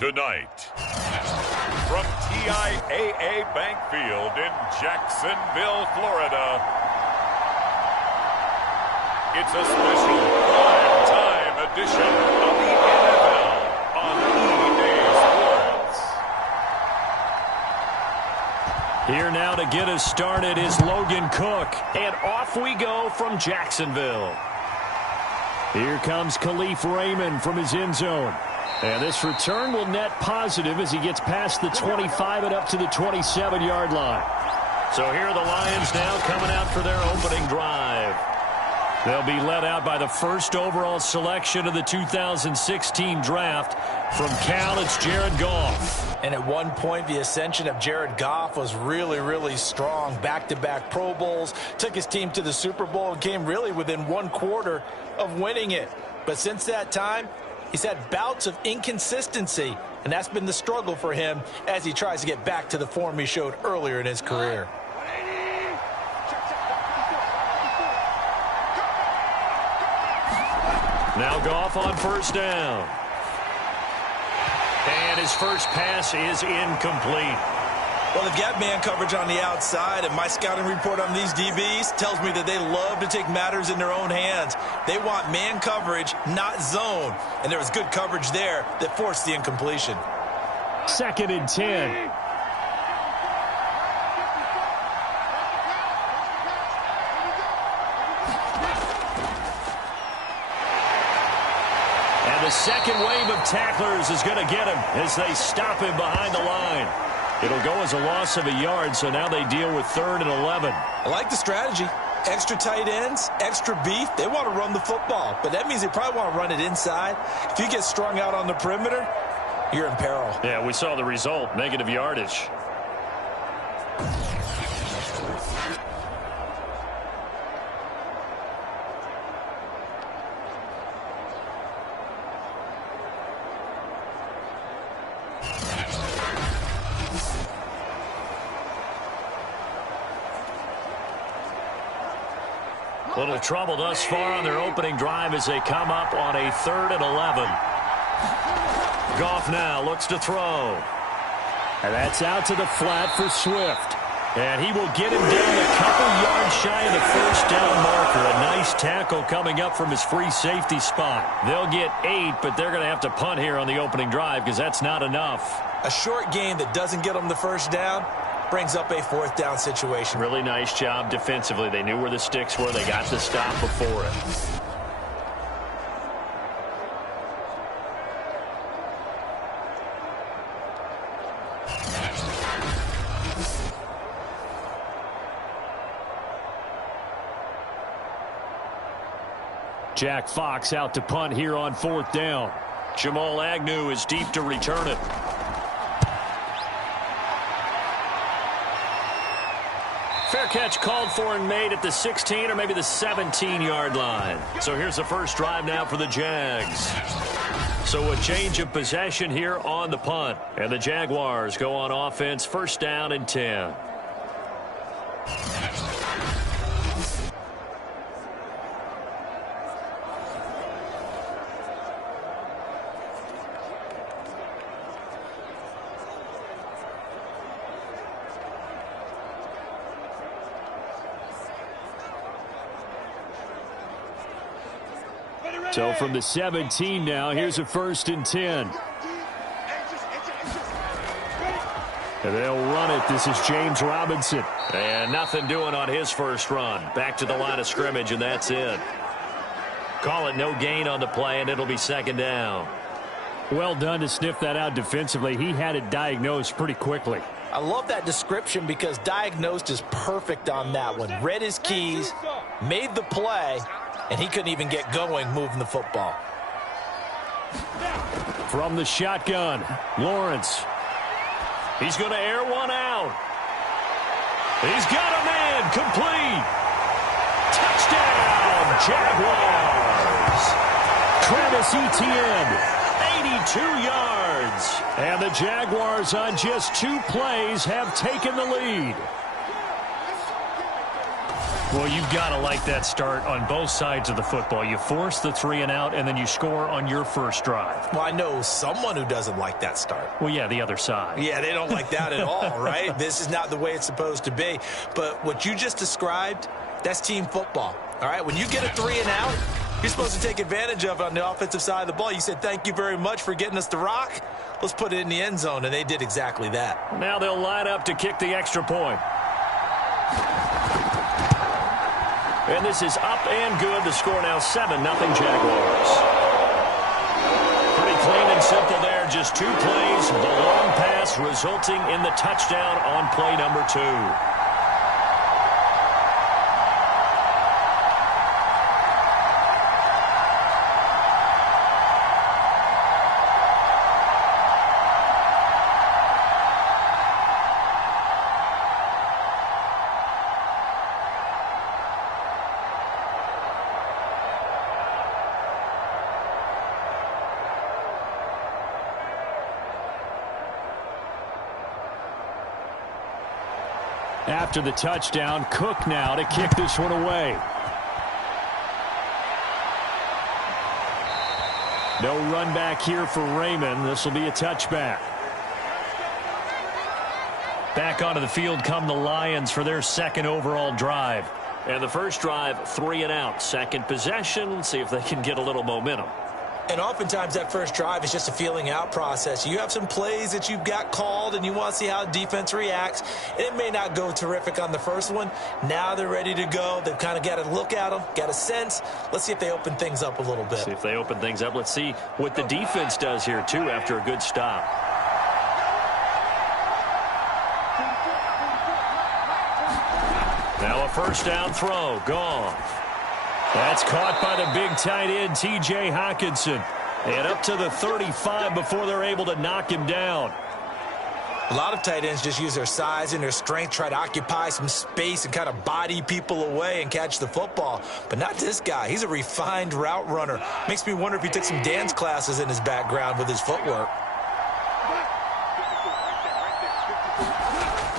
Tonight, from TIAA Bank Field in Jacksonville, Florida, it's a special prime-time edition of the NFL on EA Sports. Here now to get us started is Logan Cook, and off we go from Jacksonville. Here comes Khalif Raymond from his end zone. And this return will net positive as he gets past the 25 and up to the 27-yard line. So here are the Lions now coming out for their opening drive. They'll be led out by the first overall selection of the 2016 draft. From Cal, it's Jared Goff. And at one point, the ascension of Jared Goff was really, really strong. Back-to-back Pro Bowls, took his team to the Super Bowl, and came really within one quarter of winning it. But since that time, he's had bouts of inconsistency, and that's been the struggle for him as he tries to get back to the form he showed earlier in his career. Now Goff on first down. And his first pass is incomplete. Well, they've got man coverage on the outside, and my scouting report on these DBs tells me that they love to take matters in their own hands. They want man coverage, not zone. And there was good coverage there that forced the incompletion. 2nd and 10. And the second wave of tacklers is going to get him as they stop him behind the line. It'll go as a loss of a yard, so now they deal with 3rd and 11. I like the strategy. Extra tight ends, extra beef. They want to run the football, but that means they probably want to run it inside. If you get strung out on the perimeter, you're in peril. Yeah, we saw the result, negative yardage. Little trouble thus far on their opening drive as they come up on a 3rd and 11. Goff now looks to throw. And that's out to the flat for Swift. And he will get him down a couple yards shy of the first down marker. A nice tackle coming up from his free safety spot. They'll get 8, but they're going to have to punt here on the opening drive because that's not enough. A short game that doesn't get them the first down brings up a 4th down situation. Really nice job defensively. They knew where the sticks were. They got the stop before it. Jack Fox out to punt here on 4th down. Jamal Agnew is deep to return it. Fair catch called for and made at the 16 or maybe the 17-yard line. So here's the first drive now for the Jags. So a change of possession here on the punt. And the Jaguars go on offense, 1st down and 10. So from the 17 now, here's a 1st and 10. And they'll run it. This is James Robinson. And nothing doing on his first run. Back to the line of scrimmage, and that's it. Call it no gain on the play, and it'll be 2nd down. Well done to sniff that out defensively. He had it diagnosed pretty quickly. I love that description because diagnosed is perfect on that one. Read his keys, made the play, and he couldn't even get going moving the football. From the shotgun, Lawrence. He's going to air one out. He's got a man complete. Touchdown, Jaguars. Travis Etienne, 82 yards. And the Jaguars on just 2 plays have taken the lead. Well, you've got to like that start on both sides of the football. You force the 3 and out, and then you score on your first drive. Well, I know someone who doesn't like that start. Well, yeah, the other side. Yeah, they don't like that at all, right? This is not the way it's supposed to be. But what you just described, that's team football, all right? When you get a 3 and out, you're supposed to take advantage of it on the offensive side of the ball. You said, thank you very much for getting us the rock. Let's put it in the end zone, and they did exactly that. Now they'll line up to kick the extra point. And this is up and good. The score now 7-0 Jaguars. Pretty clean and simple there. Just 2 plays. The long pass resulting in the touchdown on play number 2. After the touchdown, Cook now to kick this one away. No run back here for Raymond. This will be a touchback. Back onto the field come the Lions for their second overall drive. And the first drive, 3 and out. Second possession, see if they can get a little momentum. And oftentimes that first drive is just a feeling out process. You have some plays that you've got called and you want to see how defense reacts. And it may not go terrific on the first one. Now they're ready to go. They've kind of got to look at them, got a sense. Let's see if they open things up a little bit. See if they open things up. Let's see what the defense does here, too, after a good stop. Now a first down throw. Goff. That's caught by the big tight end, T.J. Hockenson. And up to the 35 before they're able to knock him down. A lot of tight ends just use their size and their strength, try to occupy some space and kind of body people away and catch the football. But not this guy. He's a refined route runner. Makes me wonder if he took some dance classes in his background with his footwork.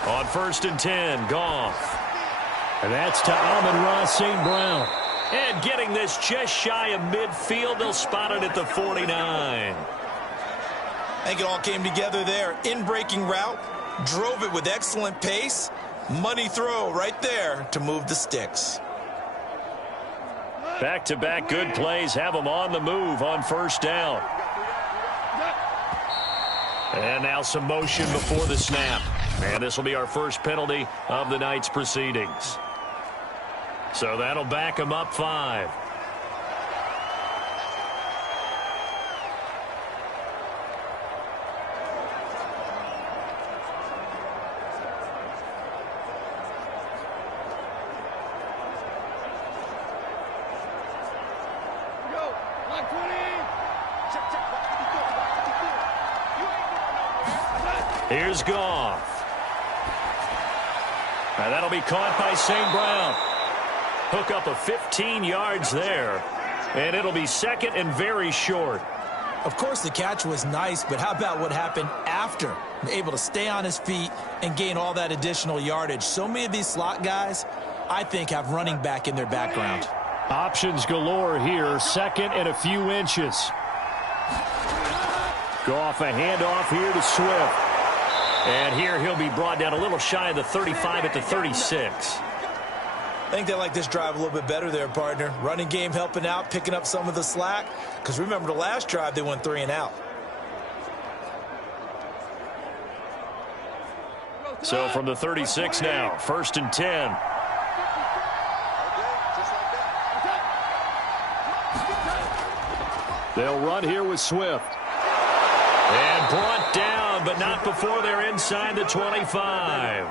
On 1st and 10, Goff. And that's to Amon-Ra St. Brown. And getting this just shy of midfield, they'll spot it at the 49. I think it all came together there. In-breaking route, drove it with excellent pace. Money throw right there to move the sticks. Back-to-back good plays have them on the move on first down. And now some motion before the snap. And this will be our first penalty of the night's proceedings. So that'll back him up 5. Here's Goff. And that'll be caught by St. Brown. Hook up of 15 yards there. And it'll be second and very short. Of course, the catch was nice, but how about what happened after? Able to stay on his feet and gain all that additional yardage. So many of these slot guys, I think, have running back in their background. Options galore here. Second and a few inches. Goff, a handoff here to Swift. And here he'll be brought down a little shy of the 35 at the 36. I think they like this drive a little bit better there, partner. Running game helping out, picking up some of the slack. Because remember, the last drive, they went 3 and out. So from the 36 now, 1st and 10. They'll run here with Swift. And brought down, but not before they're inside the 25.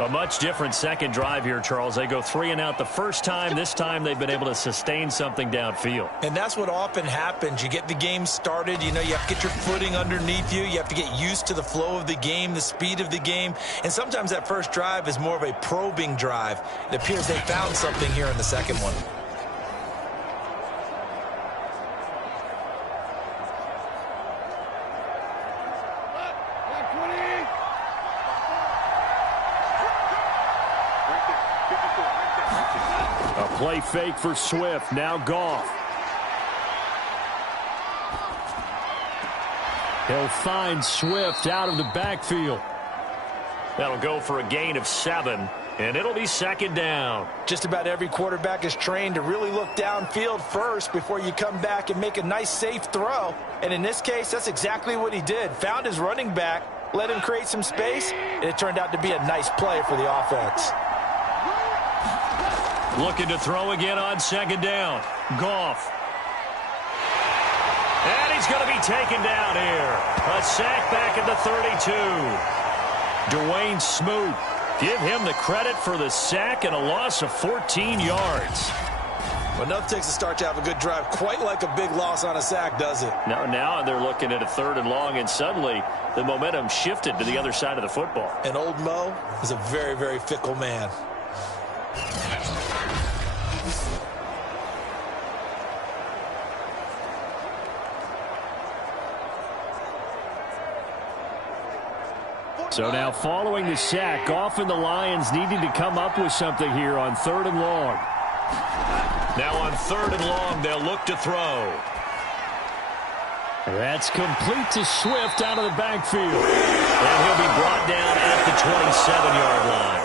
A much different second drive here, Charles. They go 3 and out the first time. This time they've been able to sustain something downfield. And that's what often happens. You get the game started. You know, you have to get your footing underneath you. You have to get used to the flow of the game, the speed of the game. And sometimes that first drive is more of a probing drive. It appears they found something here in the second one. Play fake for Swift. Now Goff. He'll find Swift out of the backfield. That'll go for a gain of 7, and it'll be second down. Just about every quarterback is trained to really look downfield first before you come back and make a nice, safe throw. And in this case, that's exactly what he did. Found his running back, let him create some space, and it turned out to be a nice play for the offense. Looking to throw again on second down. Goff. And he's going to be taken down here. A sack back at the 32. Dwayne Smoot. Give him the credit for the sack and a loss of 14 yards. Well, enough takes a start to have a good drive. Quite like a big loss on a sack, does it? Now they're looking at a 3rd and long, and suddenly the momentum shifted to the other side of the football. And old Mo is a very, very fickle man. So now following the sack, Goff and the Lions needing to come up with something here on 3rd and long. Now on 3rd and long, they'll look to throw. That's complete to Swift out of the backfield. And he'll be brought down at the 27-yard line.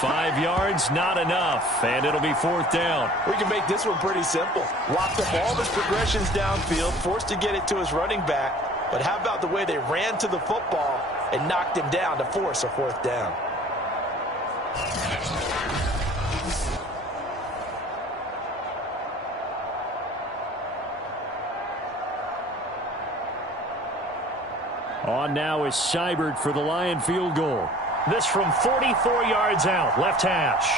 5 yards, not enough, and it'll be 4th down. We can make this one pretty simple. Locked up all of his progressions downfield, forced to get it to his running back. But how about the way they ran to the football and knocked him down to force a 4th down? On now is Seibert for the Lion field goal. This from 44 yards out, left hash.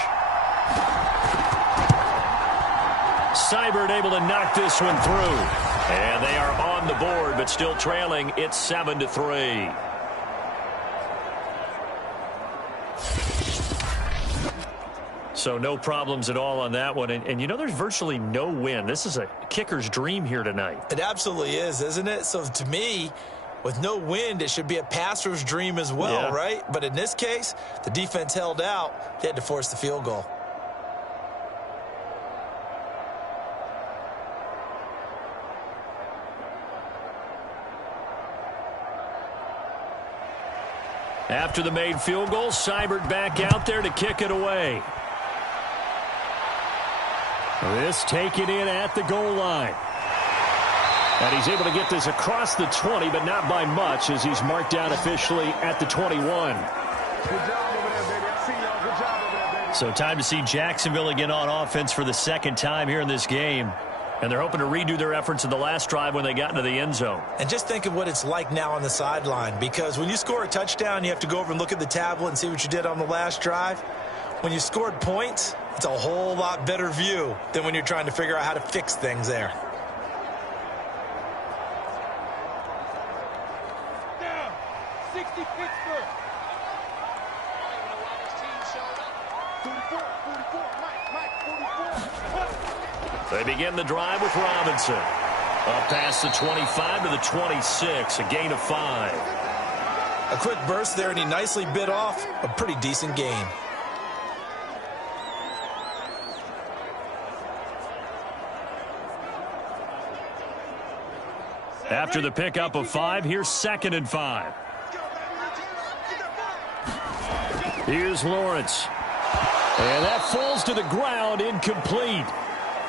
Seibert able to knock this one through. And they are on the board, but still trailing. It's 7-3. So no problems at all on that one. And you know, there's virtually no wind. This is a kicker's dream here tonight. It absolutely is, isn't it? So to me, with no wind, it should be a passer's dream as well, yeah. Right? But in this case, the defense held out. They had to force the field goal. After the made field goal, Seibert back out there to kick it away. This taken in at the goal line. And he's able to get this across the 20, but not by much, as he's marked down officially at the 21. Good job over there, baby. I see y'all. Good job over there, baby. So time to see Jacksonville again on offense for the 2nd time here in this game. And they're hoping to redo their efforts in the last drive when they got into the end zone. And just think of what it's like now on the sideline, because when you score a touchdown, you have to go over and look at the tablet and see what you did on the last drive. When you scored points, it's a whole lot better view than when you're trying to figure out how to fix things there. Down. 60 Pittsburgh. 44, Mike, 44. They begin the drive with Robinson. Up past the 25 to the 26, a gain of 5. A quick burst there, and he nicely bit off a pretty decent gain. After the pickup of 5, here's 2nd and 5. Here's Lawrence. And that falls to the ground, incomplete.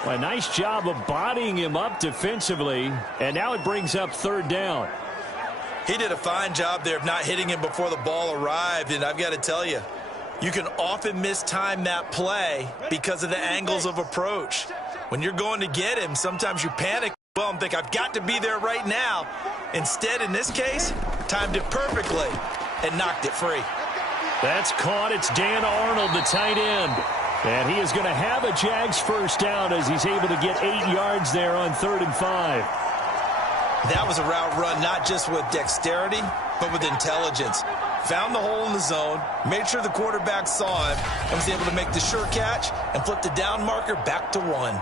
A nice job of bodying him up defensively, and now it brings up 3rd down. He did a fine job there of not hitting him before the ball arrived, and I've got to tell you, you can often mistime that play because of the angles of approach. When you're going to get him, sometimes you panic well and think, I've got to be there right now. Instead, in this case, timed it perfectly and knocked it free. That's caught. It's Dan Arnold, the tight end. And he is going to have a Jags 1st down as he's able to get 8 yards there on 3rd and 5. That was a route run not just with dexterity, but with intelligence. Found the hole in the zone, made sure the quarterback saw him, and was able to make the sure catch and flip the down marker back to 1.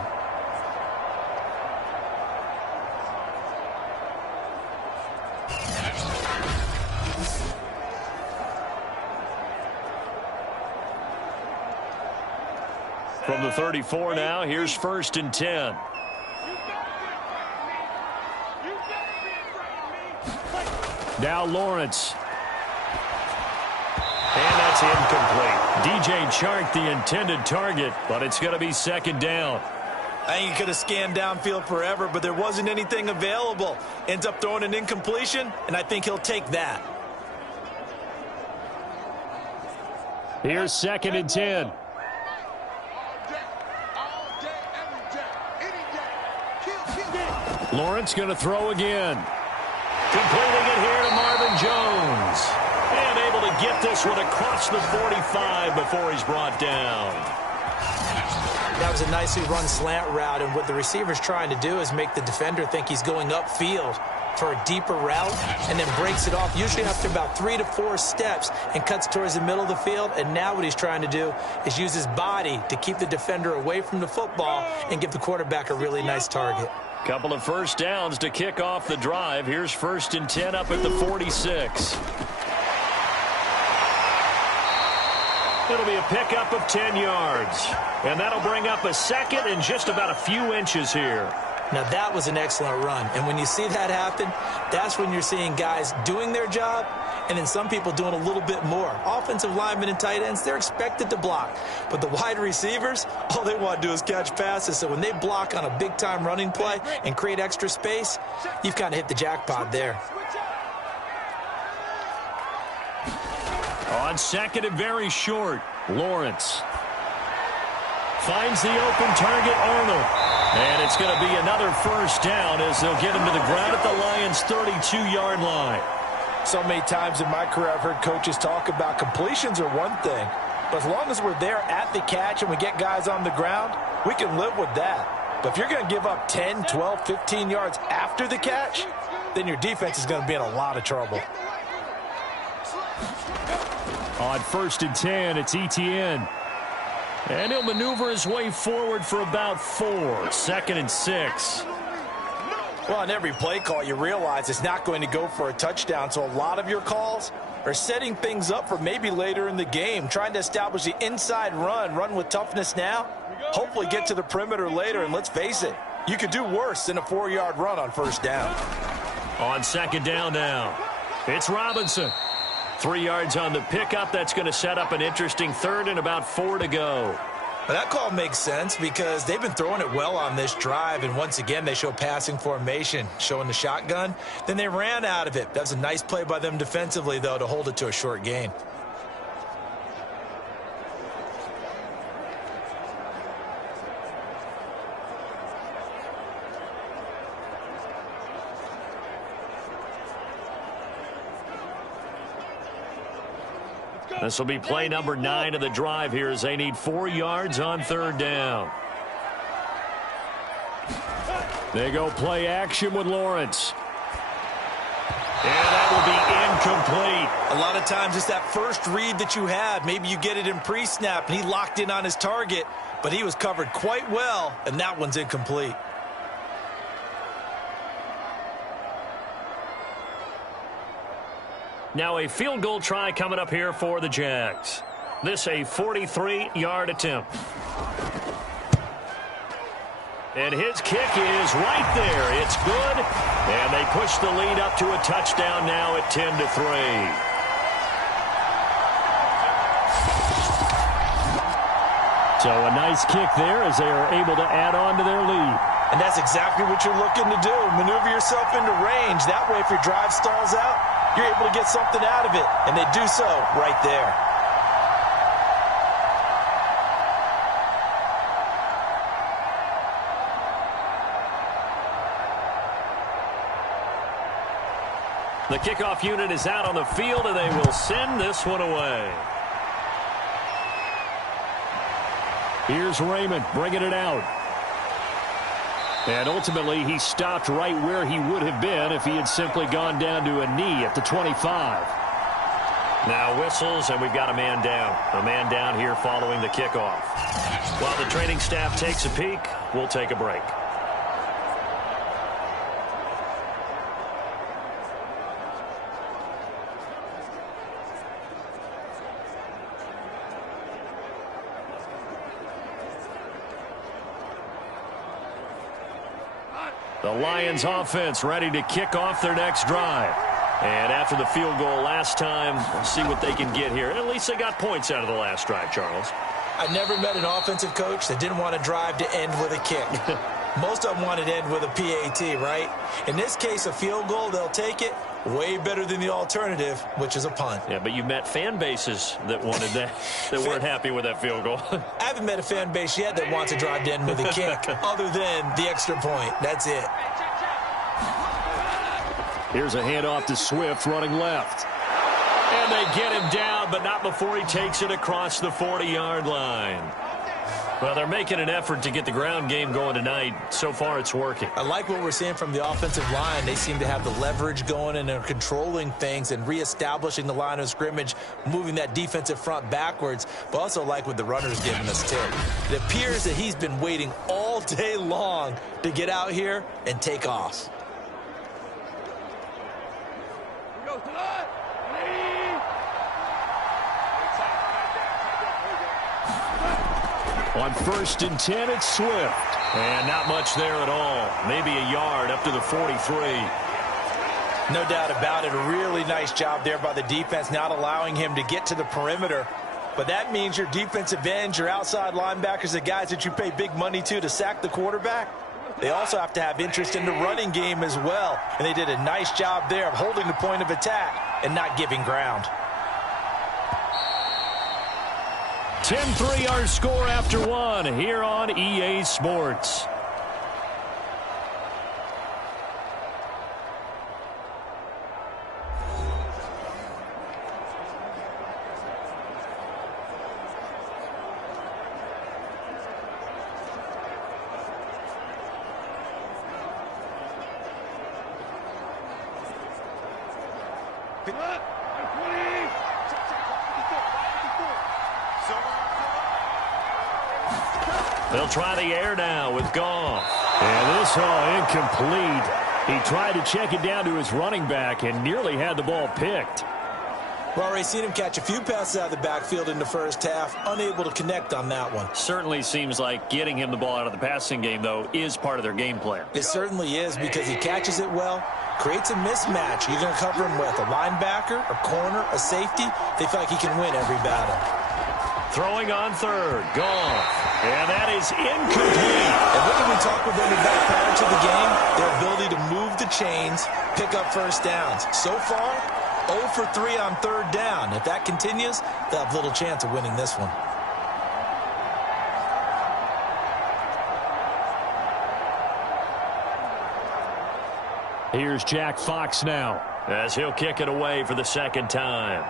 From the 34 now, here's 1st and 10. Now Lawrence. And that's incomplete. DJ Chark, the intended target, but it's going to be 2nd down. I think he could have scanned downfield forever, but there wasn't anything available. Ends up throwing an incompletion, and I think he'll take that. Here's 2nd and 10. Lawrence going to throw again. Completing it here to Marvin Jones. And able to get this one across the 45 before he's brought down. That was a nicely run slant route, and what the receiver's trying to do is make the defender think he's going upfield for a deeper route, and then breaks it off, usually after about 3 to 4 steps, and cuts towards the middle of the field. And now what he's trying to do is use his body to keep the defender away from the football and give the quarterback a really nice target. Couple of 1st downs to kick off the drive. Here's 1st and 10 up at the 46. It'll be a pickup of 10 yards. And that'll bring up a 2nd and just about a few inches here. Now that was an excellent run. And when you see that happen, that's when you're seeing guys doing their job and then some people doing a little bit more. Offensive linemen and tight ends, they're expected to block. But the wide receivers, all they want to do is catch passes. So when they block on a big-time running play and create extra space, you've kind of hit the jackpot there. On 2nd and very short, Lawrence finds the open target, Arnold. And it's going to be another 1st down as they'll get him to the ground at the Lions' 32-yard line. So many times in my career I've heard coaches talk about completions are one thing, but as long as we're there at the catch and we get guys on the ground, we can live with that. But if you're going to give up 10, 12, 15 yards after the catch, then your defense is going to be in a lot of trouble. On 1st and 10, it's Etienne. And he'll maneuver his way forward for about 4. 2nd and 6. Well, on every play call, you realize it's not going to go for a touchdown, so a lot of your calls are setting things up for maybe later in the game, trying to establish the inside run with toughness now, hopefully get to the perimeter later, and let's face it, you could do worse than a 4-yard run on 1st down. On 2nd down now, it's Robinson. 3 yards on the pickup. That's going to set up an interesting 3rd and about 4 to go. Well, that call makes sense because they've been throwing it well on this drive, and once again they show passing formation, showing the shotgun. Then they ran out of it. That was a nice play by them defensively, though, to hold it to a short gain. This will be play number 9 of the drive here as they need 4 yards on 3rd down. They go play action with Lawrence. And that will be incomplete. A lot of times it's that first read that you have. Maybe you get it in pre-snap and he locked in on his target, but he was covered quite well, and that one's incomplete. Now a field goal try coming up here for the Jags. This a 43-yard attempt. And his kick is right there. It's good. And they push the lead up to a touchdown now at 10-3. So a nice kick there as they are able to add on to their lead. And that's exactly what you're looking to do. Maneuver yourself into range. That way, if your drive stalls out, you're able to get something out of it. And they do so right there. The kickoff unit is out on the field, and they will send this one away. Here's Raymond bringing it out. And ultimately, he stopped right where he would have been if he had simply gone down to a knee at the 25. Now whistles, and we've got a man down. A man down here following the kickoff. While the training staff takes a peek, we'll take a break. The Lions offense ready to kick off their next drive. And after the field goal last time, we'll see what they can get here. At least they got points out of the last drive, Charles. I never met an offensive coach that didn't want to drive to end with a kick. Most of them wanted to end with a PAT, right? In this case, a field goal, they'll take it. Way better than the alternative, which is a punt. Yeah, but you met fan bases that wanted that, that weren't happy with that field goal. I haven't met a fan base yet that wants to drive to end with a kick, other than the extra point. That's it. Here's a handoff to Swift running left. And they get him down, but not before he takes it across the 40-yard line. Well, they're making an effort to get the ground game going tonight. So far, it's working. I like what we're seeing from the offensive line. They seem to have the leverage going and are controlling things and reestablishing the line of scrimmage, moving that defensive front backwards, but also like what the runner's giving us, too. It appears that he's been waiting all day long to get out here and take off. On 1st and 10, it's Swift. And not much there at all. Maybe a yard up to the 43. No doubt about it. A really nice job there by the defense, not allowing him to get to the perimeter. But that means your defensive ends, your outside linebackers, the guys that you pay big money to sack the quarterback, they also have to have interest in the running game as well. And they did a nice job there of holding the point of attack and not giving ground. 10-3 our score after one here on EA Sports. They'll try the air now with Goff. And this all incomplete. He tried to check it down to his running back and nearly had the ball picked. Well, already seen him catch a few passes out of the backfield in the first half, unable to connect on that one. Certainly seems like getting him the ball out of the passing game, though, is part of their game plan. It certainly is, because he catches it well, creates a mismatch. You're going to cover him with a linebacker, a corner, a safety. They feel like he can win every battle. Throwing on third, Goff. And that is incomplete. And what did we talk with them about prior to the game? Their ability to move the chains, pick up first downs. So far, 0 for 3 on third down. If that continues, they'll have little chance of winning this one. Here's Jack Fox now, as he'll kick it away for the second time.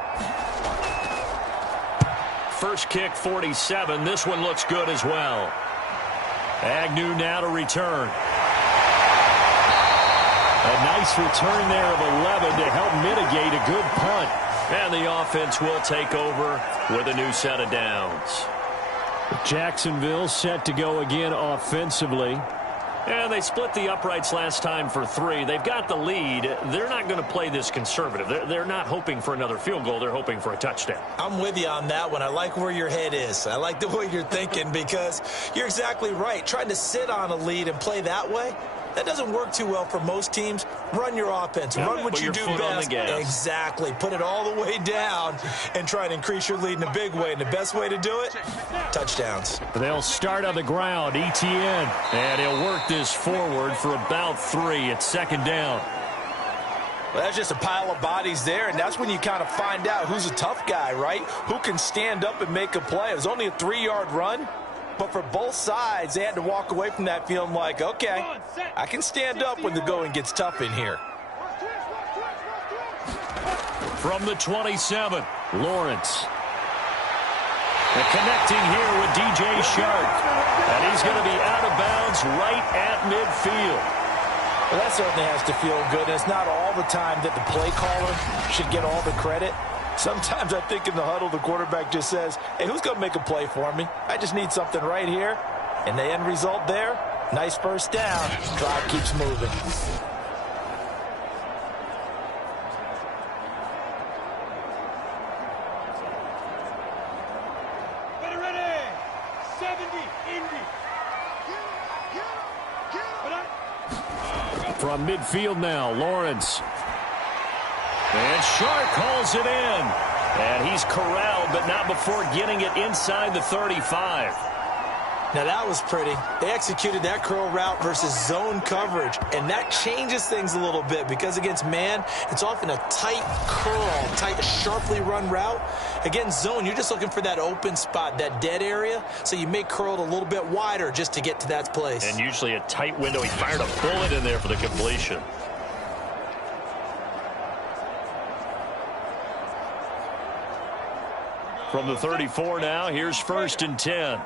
First kick, 47. This one looks good as well. Agnew now to return. A nice return there of 11 to help mitigate a good punt. And the offense will take over with a new set of downs. Jacksonville set to go again offensively. And they split the uprights last time for 3. They've got the lead. They're not going to play this conservative. They're not hoping for another field goal. They're hoping for a touchdown. I'm with you on that one. I like where your head is. I like the way you're thinking, because you're exactly right. Trying to sit on a lead and play that way, that doesn't work too well for most teams. Run your offense. Run what you do best. Exactly. Put it all the way down and try and increase your lead in a big way. And the best way to do it, touchdowns. They'll start on the ground, ETN. And he'll work this forward for about 3. It's second down. Well, that's just a pile of bodies there, and that's when you kind of find out who's a tough guy, right? Who can stand up and make a play. It was only a 3-yard run. But for both sides, they had to walk away from that feeling like, okay, I can stand up when the going gets tough in here. From the 27, Lawrence. And connecting here with DJ Shark. And he's going to be out of bounds right at midfield. Well, that certainly has to feel good. And it's not all the time that the play caller should get all the credit. Sometimes I think in the huddle, the quarterback just says, hey, who's going to make a play for me? I just need something right here. And the end result there, nice first down. Drive keeps moving. Ready, 70, Indy. From midfield now, Lawrence. And Shark calls it in. And he's corralled, but not before getting it inside the 35. Now that was pretty. They executed that curl route versus zone coverage, and that changes things a little bit because against man, it's often a tight curl, tight, sharply run route. Against zone, you're just looking for that open spot, that dead area, so you may curl it a little bit wider just to get to that place. And usually a tight window. He fired a bullet in there for the completion. From the 34 now, here's 1st and 10.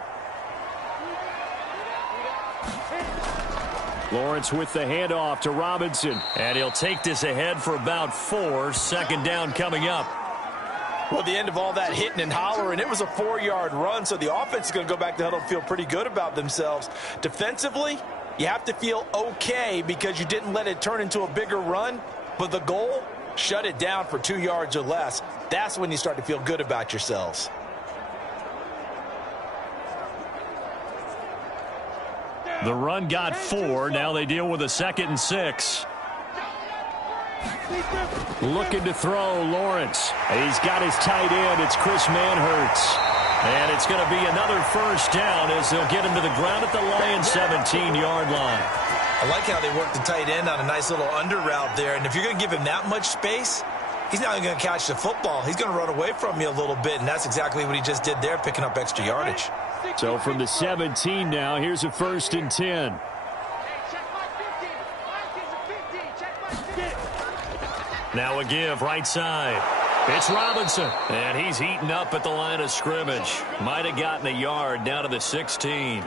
Lawrence with the handoff to Robinson. And he'll take this ahead for about 4. 2nd down coming up. Well, the end of all that hitting and hollering, it was a 4-yard run, so the offense is going to go back to the huddle and feel pretty good about themselves. Defensively, you have to feel okay because you didn't let it turn into a bigger run, but the goal, shut it down for 2 yards or less. That's when you start to feel good about yourselves. The run got 4. Now they deal with a 2nd and 6. Looking to throw, Lawrence. He's got his tight end. It's Chris Manhertz. And it's going to be another 1st down as they'll get him to the ground at the Lions' 17-yard line. I like how they worked the tight end on a nice little under route there. And if you're going to give him that much space, he's not even going to catch the football. He's going to run away from you a little bit, and that's exactly what he just did there, picking up extra yardage. So from the 17 now, here's a 1st and 10. Now a give right side. It's Robinson. And he's eaten up at the line of scrimmage. Might have gotten a yard down to the 16.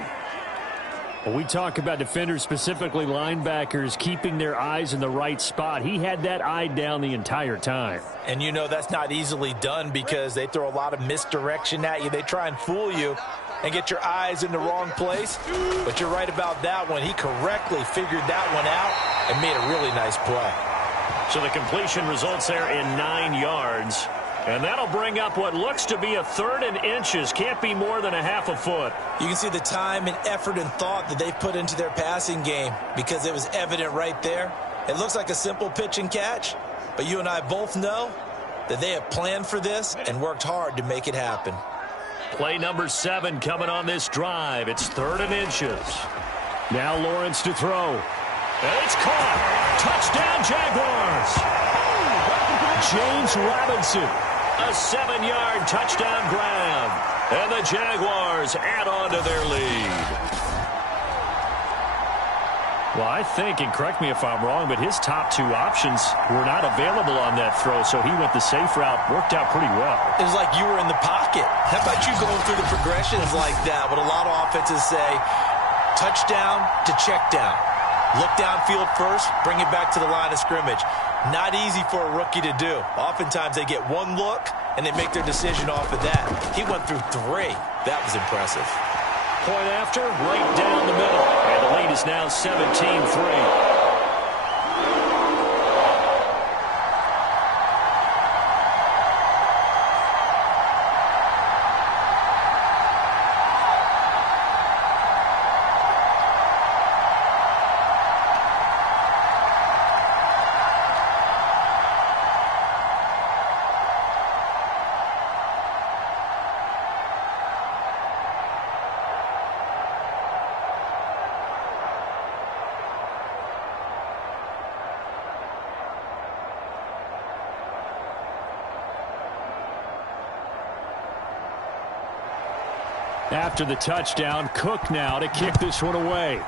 When we talk about defenders, specifically linebackers, keeping their eyes in the right spot, he had that eye down the entire time. And you know that's not easily done because they throw a lot of misdirection at you. They try and fool you and get your eyes in the wrong place. But you're right about that one. He correctly figured that one out and made a really nice play. So the completion results there in 9 yards. And that'll bring up what looks to be a 3rd and inches. Can't be more than a half a foot. You can see the time and effort and thought that they put into their passing game because it was evident right there. It looks like a simple pitch and catch, but you and I both know that they have planned for this and worked hard to make it happen. Play number 7 coming on this drive. It's 3rd and inches. Now Lawrence to throw. And it's caught. Touchdown, Jaguars. James Robinson. A 7-yard touchdown grab. And the Jaguars add on to their lead. Well, I think, and correct me if I'm wrong, but his top 2 options were not available on that throw, so he went the safe route. Worked out pretty well. It was like you were in the pocket. How about you going through the progressions like that? What a lot of offenses say, touchdown to check down. Look downfield first, bring it back to the line of scrimmage. Not easy for a rookie to do. Oftentimes they get one look and they make their decision off of that. He went through 3. That was impressive. Point after, right down the middle. And the lead is now 17-3. After the touchdown, Cook now to kick this one away.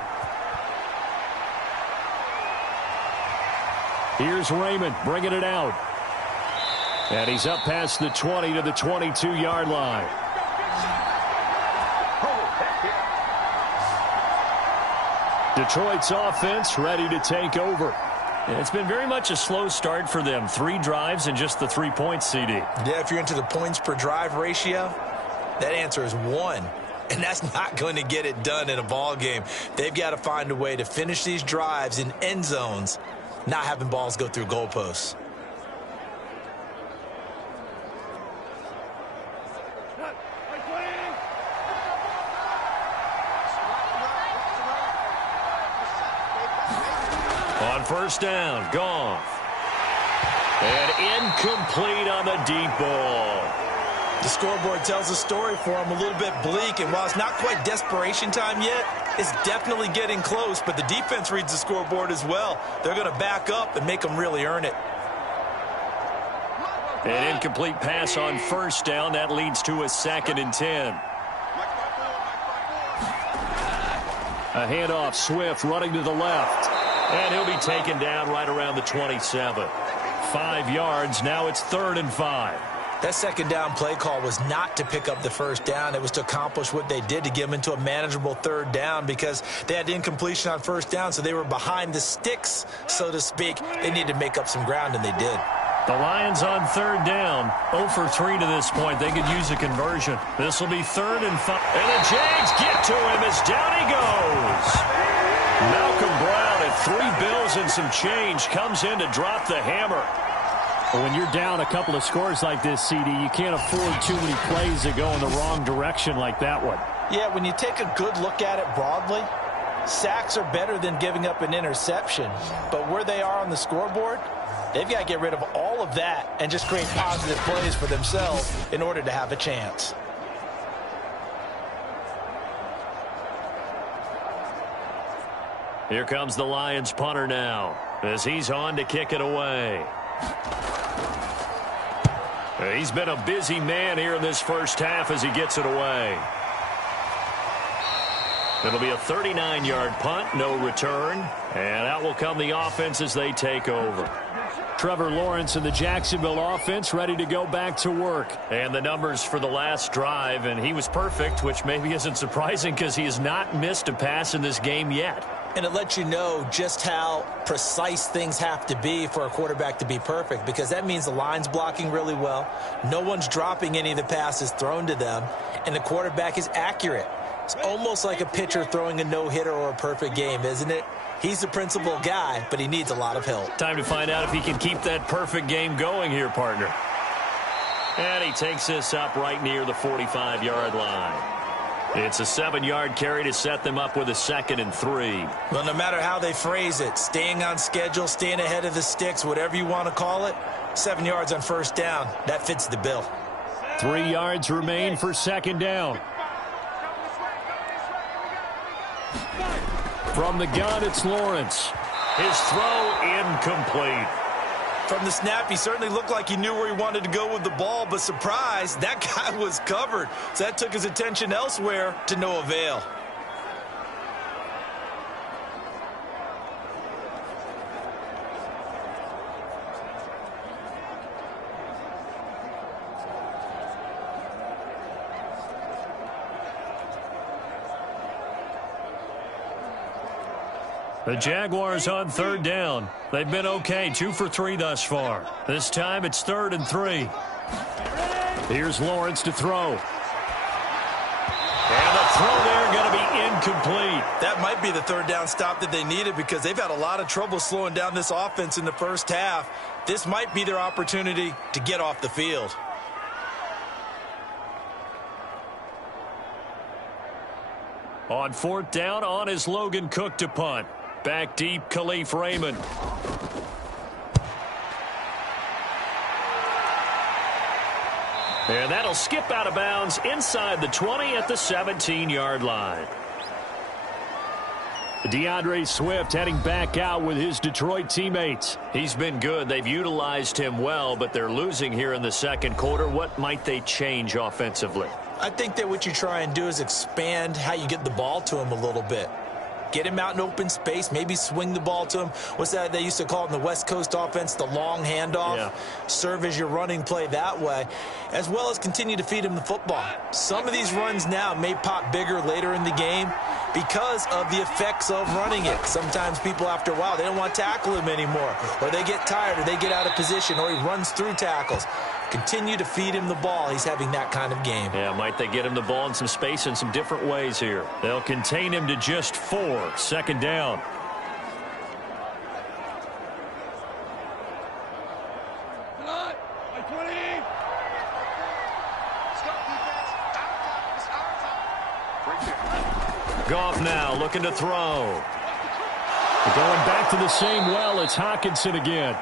Here's Raymond bringing it out. And he's up past the 20 to the 22-yard line. Detroit's offense ready to take over. It's been very much a slow start for them. 3 drives and just the 3 points, CD. Yeah, if you're into the points per drive ratio, that answer is 1. And that's not going to get it done in a ball game. They've got to find a way to finish these drives in end zones, not having balls go through goalposts. On On first down, Goff. And incomplete on the deep ball. The scoreboard tells a story for him, a little bit bleak, and while it's not quite desperation time yet, it's definitely getting close, but the defense reads the scoreboard as well. They're going to back up and make them really earn it. An incomplete pass on first down. That leads to a 2nd and 10. A handoff, Swift running to the left. And he'll be taken down right around the 27. 5 yards. Now it's 3rd and 5. That second down play call was not to pick up the first down. It was to accomplish what they did, to get them into a manageable 3rd down, because they had incompletion on first down, so they were behind the sticks, so to speak. They needed to make up some ground, and they did. The Lions on 3rd down. 0 for 3 to this point. They could use a conversion. This will be 3rd and 5. And the Jags get to him as down he goes. Malcolm Brown at 3 bills and some change comes in to drop the hammer. When you're down a couple of scores like this, CD, you can't afford too many plays that go in the wrong direction like that one. Yeah, when you take a good look at it broadly, sacks are better than giving up an interception. But where they are on the scoreboard, they've got to get rid of all of that and just create positive plays for themselves in order to have a chance. Here comes the Lions punter now as he's on to kick it away. He's been a busy man here in this first half as he gets it away. It'll be a 39-yard punt, no return. And out will come the offense as they take over. Trevor Lawrence and the Jacksonville offense ready to go back to work. And the numbers for the last drive, and he was perfect, which maybe isn't surprising because he has not missed a pass in this game yet. And it lets you know just how precise things have to be for a quarterback to be perfect, because that means the line's blocking really well. No one's dropping any of the passes thrown to them, and the quarterback is accurate. It's almost like a pitcher throwing a no-hitter or a perfect game, isn't it? He's the principal guy, but he needs a lot of help. Time to find out if he can keep that perfect game going here, partner. And he takes this up right near the 45-yard line. It's a 7-yard carry to set them up with a 2nd and 3. Well, no matter how they phrase it, staying on schedule, staying ahead of the sticks, whatever you want to call it, 7 yards on first down, that fits the bill. 3 yards remain for 2nd down. From the gun, it's Lawrence. His throw incomplete. From the snap, he certainly looked like he knew where he wanted to go with the ball, but surprise, that guy was covered. So that took his attention elsewhere to no avail. The Jaguars on 3rd down. They've been okay, 2 for 3 thus far. This time it's 3rd and 3. Here's Lawrence to throw. And the throw there going to be incomplete. That might be the 3rd down stop that they needed, because they've had a lot of trouble slowing down this offense in the first half. This might be their opportunity to get off the field. On 4th down, on is Logan Cook to punt. Back deep, Khalif Raymond. And that'll skip out of bounds inside the 20 at the 17-yard line. DeAndre Swift heading back out with his Detroit teammates. He's been good. They've utilized him well, but they're losing here in the second quarter. What might they change offensively? I think that what you try and do is expand how you get the ball to him a little bit. Get him out in open space, maybe swing the ball to him. What's that they used to call it in the West Coast offense, the long handoff? Yeah. Serve as your running play that way, as well as continue to feed him the football. Some of these runs now may pop bigger later in the game because of the effects of running it. Sometimes people, after a while, they don't want to tackle him anymore, or they get tired, or they get out of position, or he runs through tackles. Continue to feed him the ball. He's having that kind of game. Yeah, might they get him the ball in some space in some different ways here. They'll contain him to just 4. 2nd down. Goff now looking to throw. Going back to the same well, it's Hawkinson again.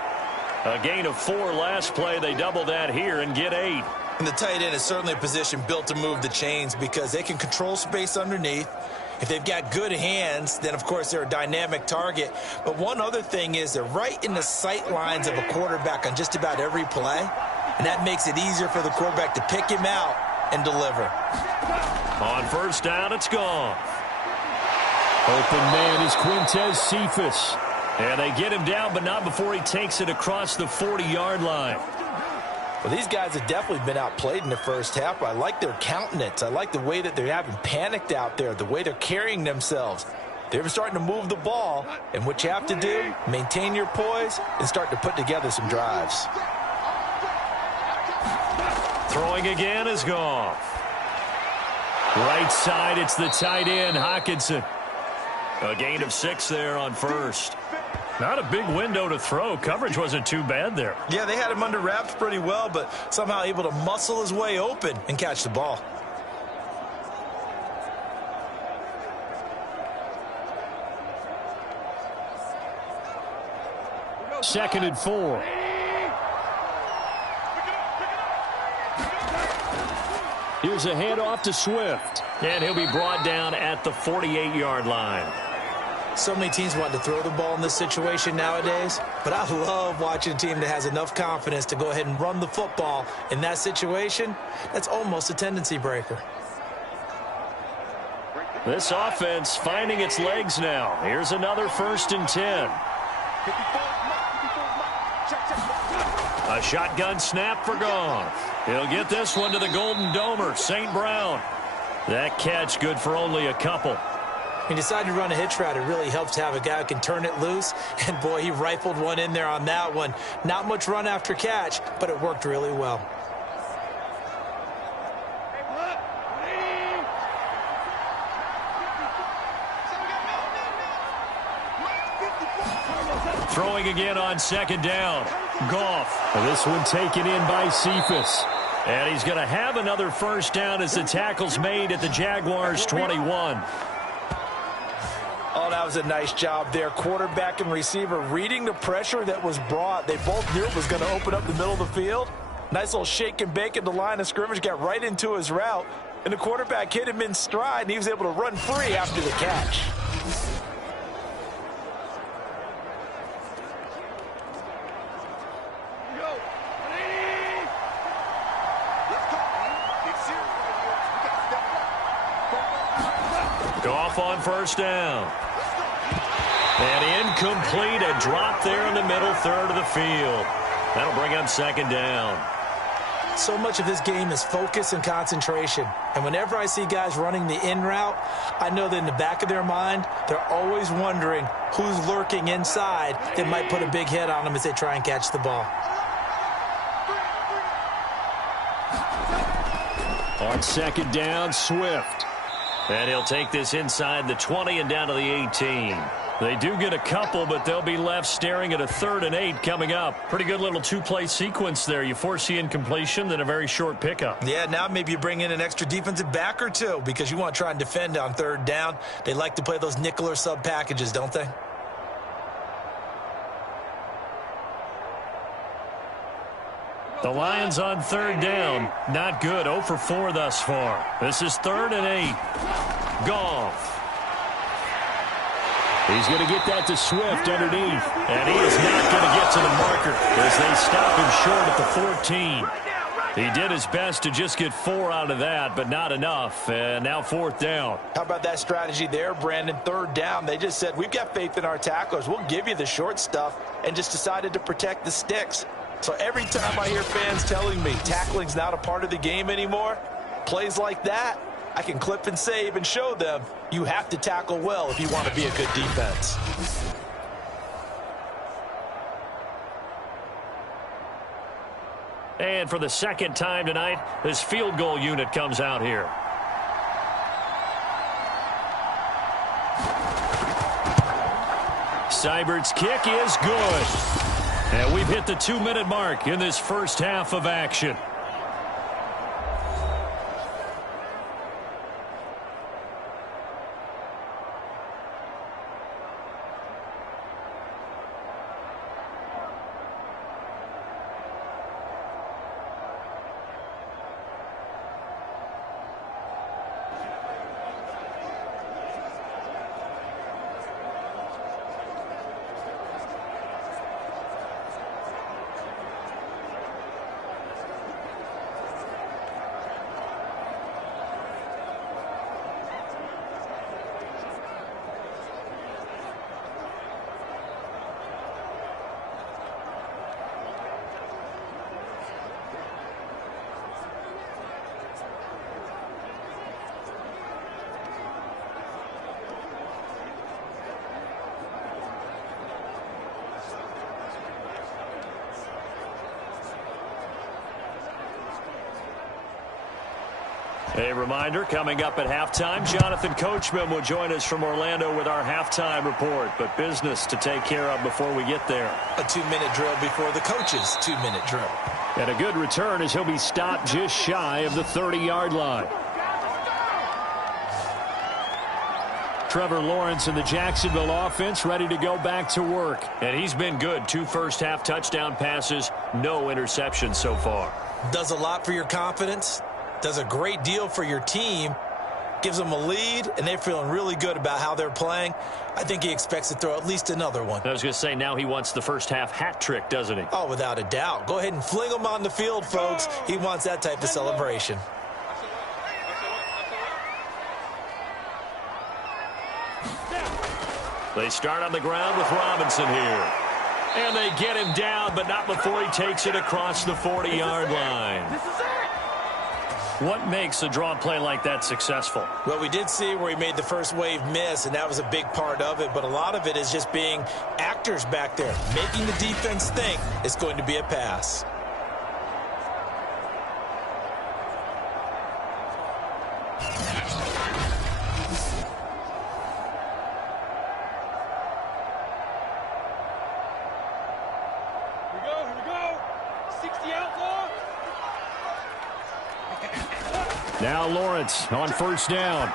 A gain of 4 last play. They double that here and get 8. And the tight end is certainly a position built to move the chains because they can control space underneath. If they've got good hands, then, of course, they're a dynamic target. But one other thing is they're right in the sight lines of a quarterback on just about every play, and that makes it easier for the quarterback to pick him out and deliver. On first down, it's gone. Open man is Quintez Cephas. And they get him down, but not before he takes it across the 40-yard line. Well, these guys have definitely been outplayed in the first half, but I like their countenance. I like the way that they're having panicked out there, the way they're carrying themselves. They're starting to move the ball, and what you have to do, maintain your poise and start to put together some drives. Throwing again is Goff. Right side, it's the tight end, Hawkinson. A gain of 6 there on first. Not a big window to throw. Coverage wasn't too bad there. Yeah, they had him under wraps pretty well, but somehow able to muscle his way open and catch the ball. Second and 4. Here's a handoff to Swift. And he'll be brought down at the 48-yard line. So many teams want to throw the ball in this situation nowadays, but I love watching a team that has enough confidence to go ahead and run the football in that situation. That's almost a tendency breaker. This offense finding its legs now. Here's another 1st and 10. A shotgun snap for Goff. He'll get this one to the Golden Domer, St. Brown. That catch good for only a couple. He decided to run a hitch route. It really helps to have a guy who can turn it loose. And, boy, he rifled one in there on that one. Not much run after catch, but it worked really well. Throwing again on 2nd down. Goff. And this one taken in by Cephas. And he's going to have another 1st down as the tackle's made at the Jaguars' 21. Oh, that was a nice job there. Quarterback and receiver reading the pressure that was brought. They both knew it was going to open up the middle of the field. Nice little shake and bake at the line of scrimmage. Got right into his route. And the quarterback hit him in stride, and he was able to run free after the catch. Goff on 1st down. And incomplete, a drop there in the middle third of the field. That'll bring up 2nd down. So much of this game is focus and concentration. And whenever I see guys running the in route, I know that in the back of their mind, they're always wondering who's lurking inside that might put a big hit on them as they try and catch the ball. On 2nd down, Swift. And he'll take this inside the 20 and down to the 18. They do get a couple, but they'll be left staring at a 3rd and 8 coming up. Pretty good little 2-play sequence there. You force the incompletion, then a very short pickup. Yeah, now maybe you bring in an extra defensive back or two because you want to try and defend on 3rd down. They like to play those nickel or sub packages, don't they? The Lions on 3rd down. Not good. 0 for 4 thus far. This is 3rd and 8. Goff. He's going to get that to Swift underneath. And he is not going to get to the marker as they stop him short at the 14. He did his best to just get 4 out of that, but not enough. And now 4th down. How about that strategy there, Brandon? 3rd down. They just said, we've got faith in our tacklers. We'll give you the short stuff, and just decided to protect the sticks. So every time I hear fans telling me tackling's not a part of the game anymore, plays like that, I can clip and save and show them you have to tackle well if you want to be a good defense. And for the 2nd time tonight, this field goal unit comes out here. Seibert's kick is good. And we've hit the 2-minute mark in this first half of action. A reminder, coming up at halftime, Jonathan Coachman will join us from Orlando with our halftime report. But business to take care of before we get there. A 2-minute drill before the coach's 2-minute drill. And a good return as he'll be stopped just shy of the 30-yard line. Trevor Lawrence and the Jacksonville offense ready to go back to work. And he's been good. 2 first-half touchdown passes, no interceptions so far. Does a lot for your confidence. Does a great deal for your team. Gives them a lead, and they're feeling really good about how they're playing. I think he expects to throw at least another one. I was going to say, now he wants the first-half hat trick, doesn't he? Oh, without a doubt. Go ahead and fling him on the field, folks. He wants that type of celebration. They start on the ground with Robinson here. And they get him down, but not before he takes it across the 40-yard line. This is it. What makes a draw play like that successful? Well, we did see where he made the first wave miss, and that was a big part of it. But a lot of it is just being actors back there, making the defense think it's going to be a pass. Now Lawrence on first down.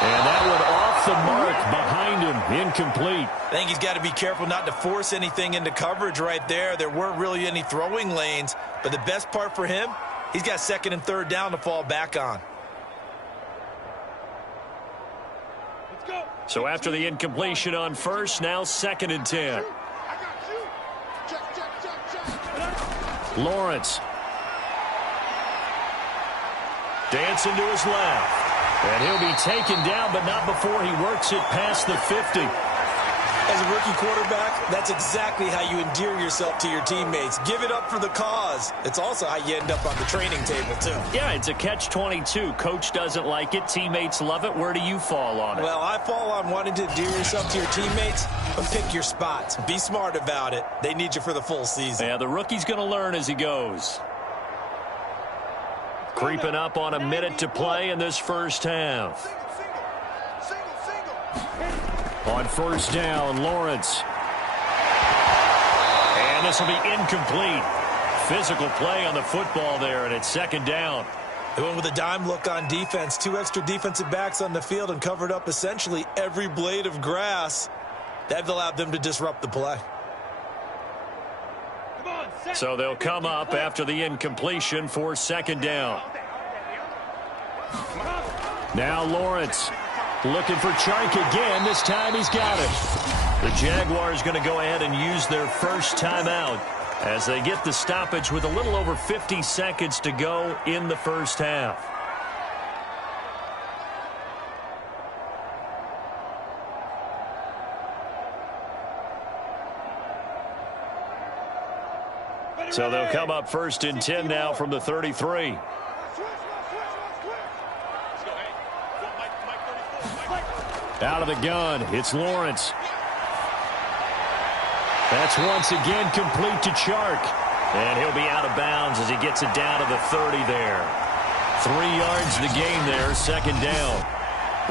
And that one off the mark behind him, incomplete. I think he's got to be careful not to force anything into coverage right there. There weren't really any throwing lanes, but the best part for him, he's got 2nd and 3rd down to fall back on. Let's go. So after the incompletion on first, now 2nd and 10. Lawrence. Dancing to his left. And he'll be taken down, but not before he works it past the 50. As a rookie quarterback, that's exactly how you endear yourself to your teammates. Give it up for the cause. It's also how you end up on the training table, too. Yeah, it's a catch-22. Coach doesn't like it. Teammates love it. Where do you fall on it? Well, I fall on wanting to endear yourself to your teammates, but pick your spots. Be smart about it. They need you for the full season. Yeah, the rookie's going to learn as he goes. Creeping up on a minute to play in this first half. On first down, Lawrence. And this will be incomplete. Physical play on the football there, and it's 2nd down. They went with a dime look on defense. 2 extra defensive backs on the field and covered up essentially every blade of grass. That allowed them to disrupt the play. So they'll come up after the incompletion for 2nd down. Now Lawrence looking for Chark again. This time he's got it. The Jaguars going to go ahead and use their first timeout as they get the stoppage with a little over 50 seconds to go in the first half. So they'll come up 1st and 10 now from the 33. Out of the gun, it's Lawrence. That's once again complete to Chark. And he'll be out of bounds as he gets it down to the 30 there. 3 yards the game there, 2nd down.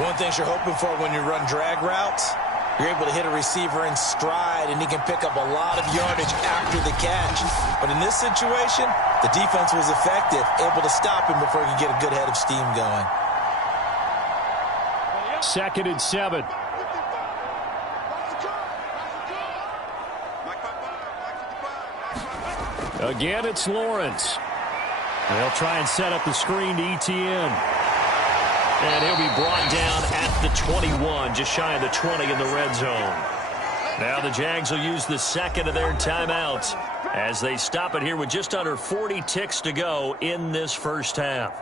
One thing you're hoping for when you run drag routes, you're able to hit a receiver in stride, and he can pick up a lot of yardage after the catch. But in this situation, the defense was effective, able to stop him before he could get a good head of steam going. 2nd and 7. Again, it's Lawrence. They'll try and set up the screen to ETN. And he'll be brought down at the 21, just shy of the 20 in the red zone. Now the Jags will use the 2nd of their timeouts as they stop it here with just under 40 ticks to go in this first half.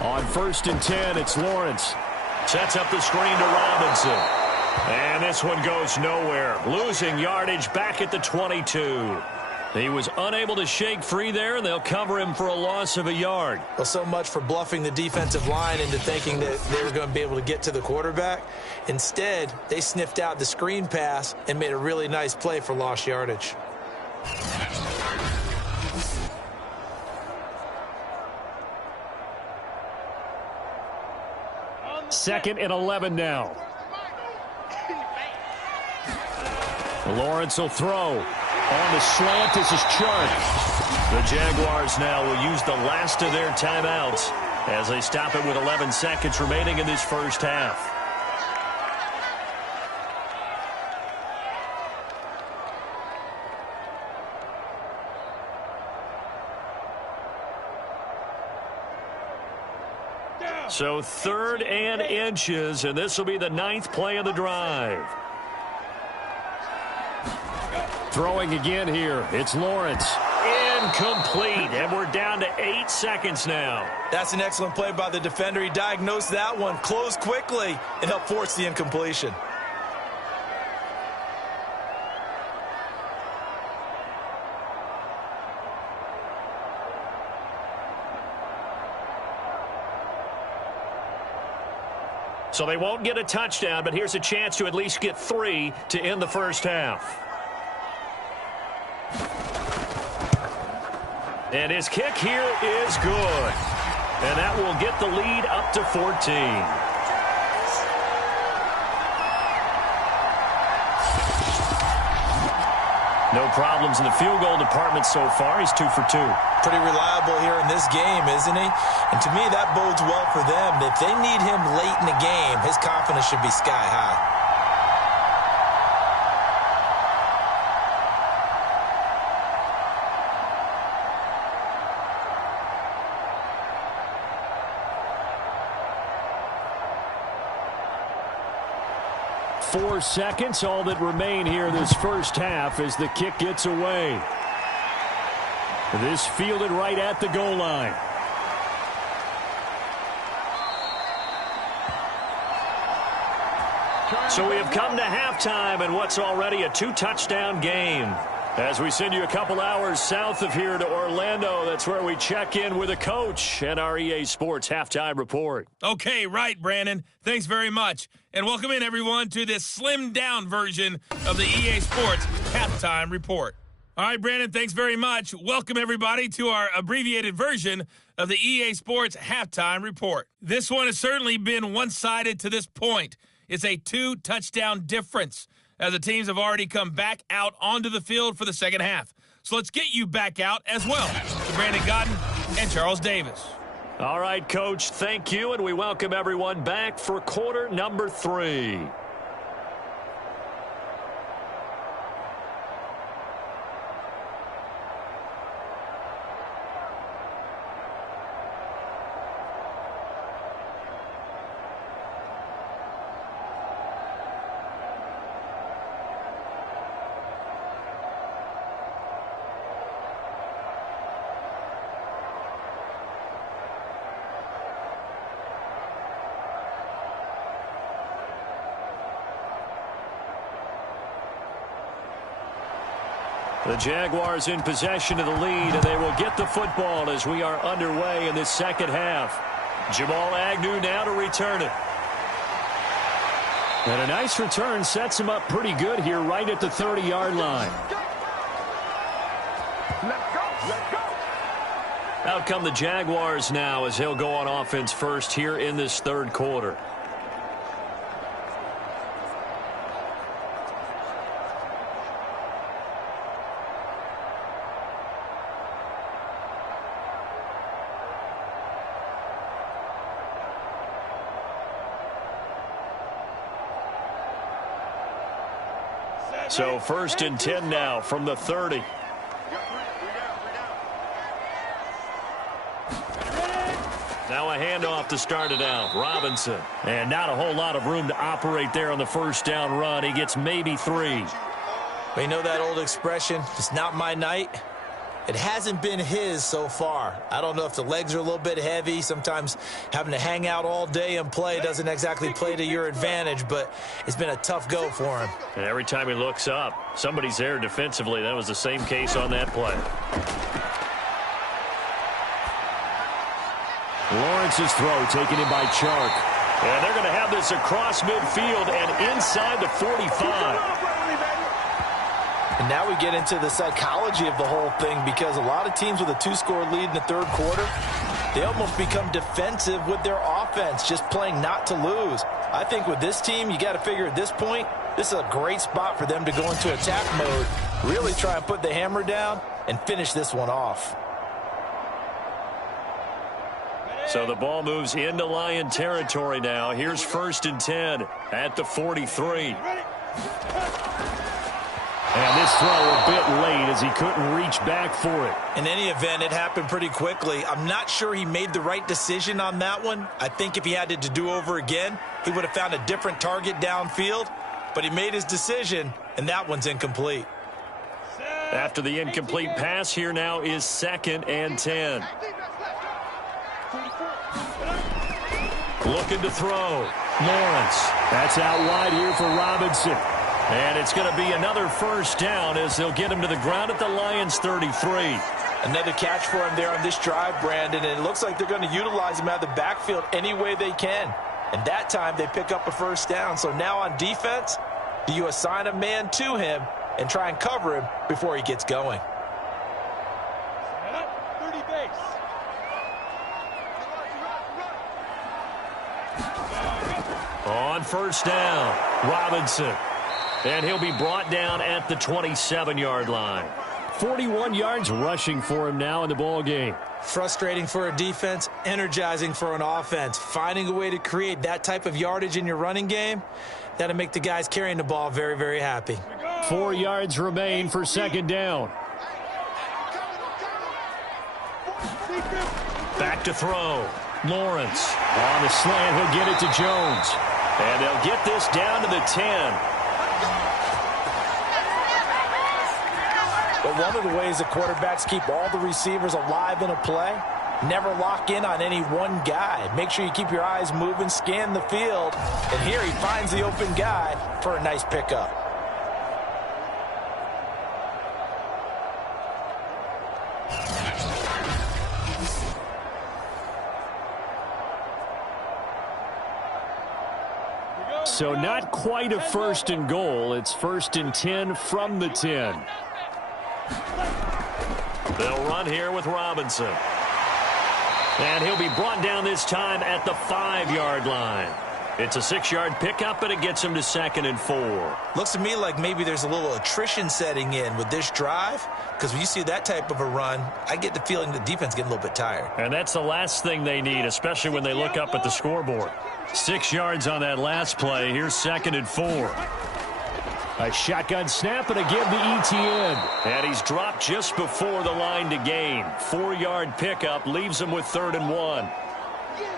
On 1st and 10, it's Lawrence. Sets up the screen to Robinson. And this one goes nowhere. Losing yardage back at the 22. He was unable to shake free there, and they'll cover him for a loss of a yard. Well, so much for bluffing the defensive line into thinking that they were going to be able to get to the quarterback. Instead, they sniffed out the screen pass and made a really nice play for lost yardage. Second and 11 now. Lawrence will throw. On the slant, this is Chark. The Jaguars now will use the last of their timeouts as they stop it with 11 seconds remaining in this first half. So 3rd and inches, and this will be the 9th play of the drive. Throwing again here, it's Lawrence. Incomplete, and we're down to 8 seconds now. That's an excellent play by the defender. He diagnosed that one, closed quickly, and helped force the incompletion. So they won't get a touchdown, but here's a chance to at least get 3 to end the first half. And his kick here is good. And that will get the lead up to 14. No problems in the field goal department so far. He's 2 for 2. Pretty reliable here in this game, isn't he? And to me, that bodes well for them. If they need him late in the game, his confidence should be sky high. Four seconds, all that remain here this first half as the kick gets away. This fielded right at the goal line. So we have come to halftime in what's already a 2-touchdown game. As we send you a couple hours south of here to Orlando, that's where we check in with a coach and our EA Sports Halftime Report. Okay, right, Brandon. Thanks very much. And welcome in, everyone, to this slimmed-down version of the EA Sports Halftime Report. All right, Brandon, thanks very much. Welcome, everybody, to our abbreviated version of the EA Sports Halftime Report. This one has certainly been one-sided to this point. It's a 2-touchdown difference, as the teams have already come back out onto the field for the second half. So let's get you back out as well to Brandon Godden and Charles Davis. All right, Coach, thank you, and we welcome everyone back for quarter number 3. The Jaguars in possession of the lead, and they will get the football as we are underway in this second half. Jamal Agnew now to return it. And a nice return sets him up pretty good here right at the 30-yard line. Let's go. Let's go. Out come the Jaguars now as he'll go on offense first here in this third quarter. So 1st and 10 now from the 30. Now a handoff to start it out. Robinson. And not a whole lot of room to operate there on the first down run. He gets maybe 3. We know that old expression, it's not my night. It hasn't been his so far. I don't know if the legs are a little bit heavy. Sometimes having to hang out all day and play doesn't exactly play to your advantage, but it's been a tough go for him. And every time he looks up, somebody's there defensively. That was the same case on that play. Lawrence's throw taken in by Chark. And they're going to have this across midfield and inside the 45. And now we get into the psychology of the whole thing, because a lot of teams with a 2-score lead in the third quarter, they almost become defensive with their offense, just playing not to lose. I think with this team, you got to figure at this point, this is a great spot for them to go into attack mode, really try and put the hammer down and finish this one off. So the ball moves into Lion territory now. Here's 1st and 10 at the 43. And this throw a bit late as he couldn't reach back for it. In any event, it happened pretty quickly. I'm not sure he made the right decision on that one. I think if he had to do over again, he would have found a different target downfield. But he made his decision, and that one's incomplete. After the incomplete pass, here now is 2nd and 10. Looking to throw. Lawrence. That's out wide here for Robinson. And it's going to be another 1st down as they'll get him to the ground at the Lions 33. Another catch for him there on this drive, Brandon, and it looks like they're going to utilize him out of the backfield any way they can. And that time they pick up a 1st down. So now on defense, do you assign a man to him and try and cover him before he gets going? On 1st down, Robinson. And he'll be brought down at the 27-yard line. 41 yards rushing for him now in the ball game. Frustrating for a defense, energizing for an offense. Finding a way to create that type of yardage in your running game, that'll make the guys carrying the ball very, very happy. 4 yards remain for 2nd down. Back to throw. Lawrence. On the slant, he'll get it to Jones. And they'll get this down to the 10. But one of the ways the quarterbacks keep all the receivers alive in a play, never lock in on any one guy. Make sure you keep your eyes moving, scan the field, and here he finds the open guy for a nice pickup. So not quite a 1st and goal. It's 1st and 10 from the 10. They'll run here with Robinson. And he'll be brought down this time at the 5-yard line. It's a 6-yard pickup, and it gets him to 2nd and 4. Looks to me like maybe there's a little attrition setting in with this drive, because when you see that type of a run, I get the feeling the defense getting a little bit tired. And that's the last thing they need, especially when they look up at the scoreboard. 6 yards on that last play. Here's 2nd and 4. A shotgun snap and a give to Etienne. And he's dropped just before the line to gain. 4-yard pickup leaves him with 3rd and 1.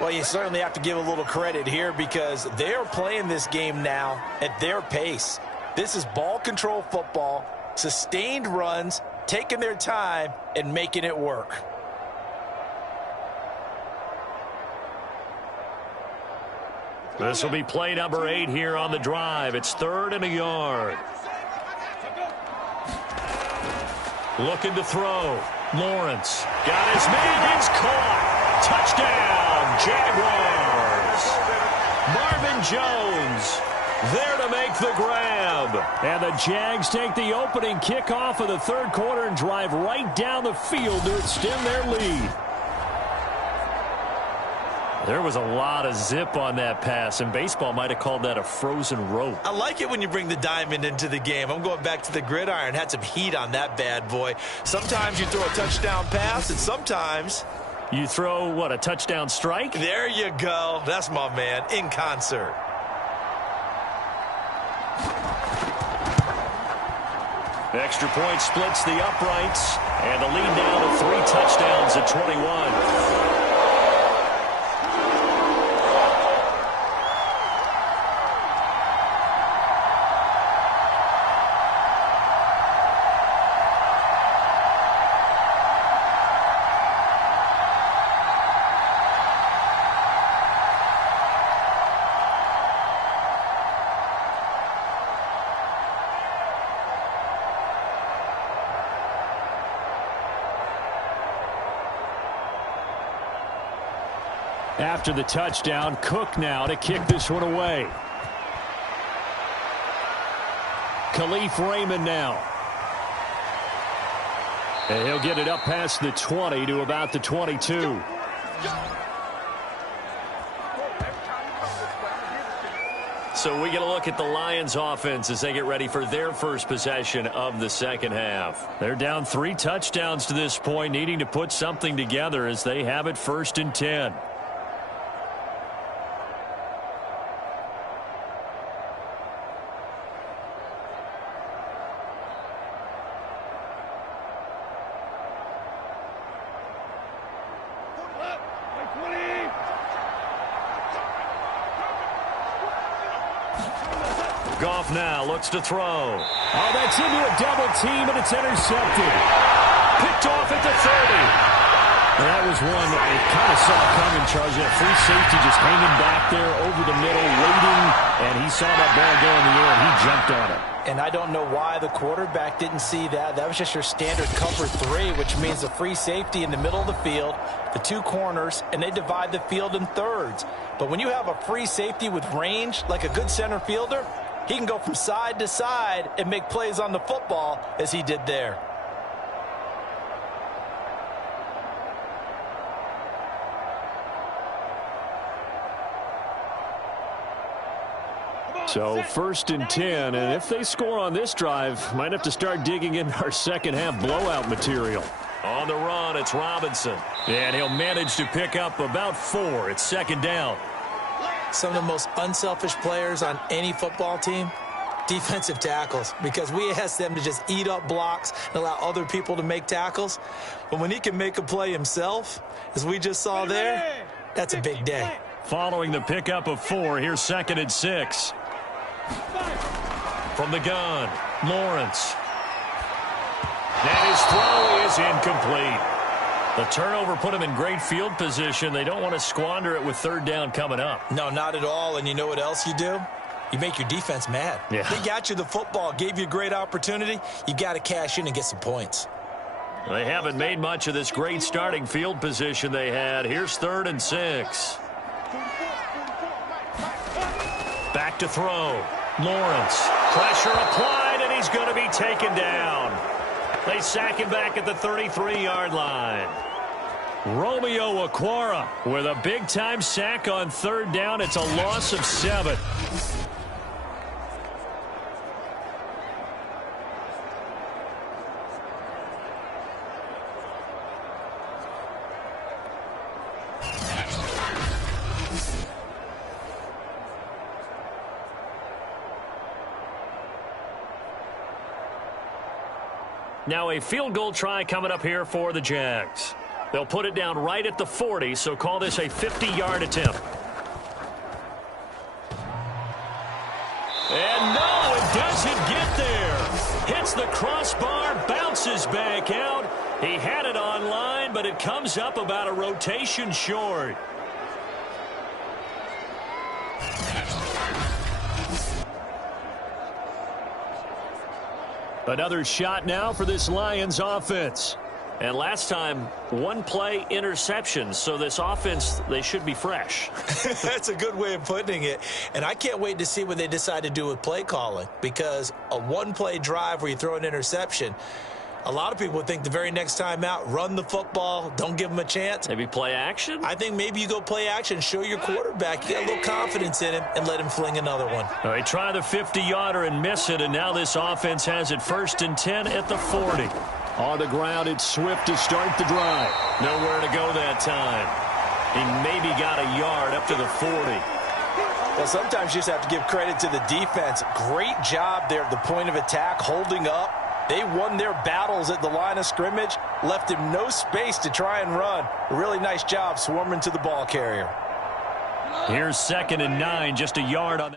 Well, you certainly have to give a little credit here because they're playing this game now at their pace. This is ball control football, sustained runs, taking their time and making it work. This will be play number 8 here on the drive. It's 3rd and a yard. Looking to throw. Lawrence got his man. It's caught. Touchdown, Jaguars. Marvin Jones there to make the grab. And the Jags take the opening kickoff of the third quarter and drive right down the field to extend their lead. There was a lot of zip on that pass, and baseball might have called that a frozen rope. I like it when you bring the diamond into the game. I'm going back to the gridiron. Had some heat on that bad boy. Sometimes you throw a touchdown pass, and sometimes you throw, what, a touchdown strike? There you go. That's my man, in concert. Extra point splits the uprights, and the lead now to 3 touchdowns at 21. After the touchdown, Cook now to kick this one away. Khalif Raymond now. And he'll get it up past the 20 to about the 22. So we get a look at the Lions offense as they get ready for their first possession of the second half. They're down 3 touchdowns to this point, needing to put something together as they have it 1st and 10. Goff now looks to throw. Oh, that's into a double team, and it's intercepted. Picked off at the 30. And that was one that I kind of saw coming, Charles. That free safety just hanging back there over the middle, waiting, and he saw that ball go in the air, and he jumped on it. And I don't know why the quarterback didn't see that. That was just your standard cover 3, which means the free safety in the middle of the field, the 2 corners, and they divide the field in thirds. But when you have a free safety with range, like a good center fielder, he can go from side to side and make plays on the football as he did there. So 1st and 10, and if they score on this drive, might have to start digging in our second half blowout material. On the run, it's Robinson. And he'll manage to pick up about 4. It's 2nd down. Some of the most unselfish players on any football team, defensive tackles, because we ask them to just eat up blocks and allow other people to make tackles. But when he can make a play himself, as we just saw there, that's a big day. Following the pickup of 4, here's 2nd and 6. From the gun, Lawrence. And his throw is incomplete. The turnover put him in great field position. They don't want to squander it with 3rd down coming up. No, not at all. And you know what else you do? You make your defense mad. Yeah. They got you the football, gave you a great opportunity. You got to cash in and get some points. They haven't made much of this great starting field position they had. Here's 3rd and 6. Back to throw. Lawrence. Pressure applied, and he's going to be taken down. They sack him back at the 33-yard line. Romeo Okwara with a big-time sack on 3rd down. It's a loss of 7. Now a field goal try coming up here for the Jags. They'll put it down right at the 40, so call this a 50-yard attempt. And no, it doesn't get there. Hits the crossbar, bounces back out. He had it on line, but it comes up about a rotation short. Another shot now for this Lions offense. And last time, 1 play interception. So this offense, they should be fresh. That's a good way of putting it. And I can't wait to see what they decide to do with play calling. Because a 1-play drive where you throw an interception, a lot of people would think the very next time out, run the football, don't give them a chance. Maybe play action? I think maybe you go play action, show your quarterback, you get a little confidence in him, and let him fling another one. All right, try the 50-yarder and miss it, and now this offense has it 1st and 10 at the 40. On the ground, it's Swift to start the drive. Nowhere to go that time. He maybe got a yard up to the 40. Well, sometimes you just have to give credit to the defense. Great job there at the point of attack, holding up. They won their battles at the line of scrimmage, left him no space to try and run. A really nice job swarming to the ball carrier. Here's 2nd and 9, just a yard on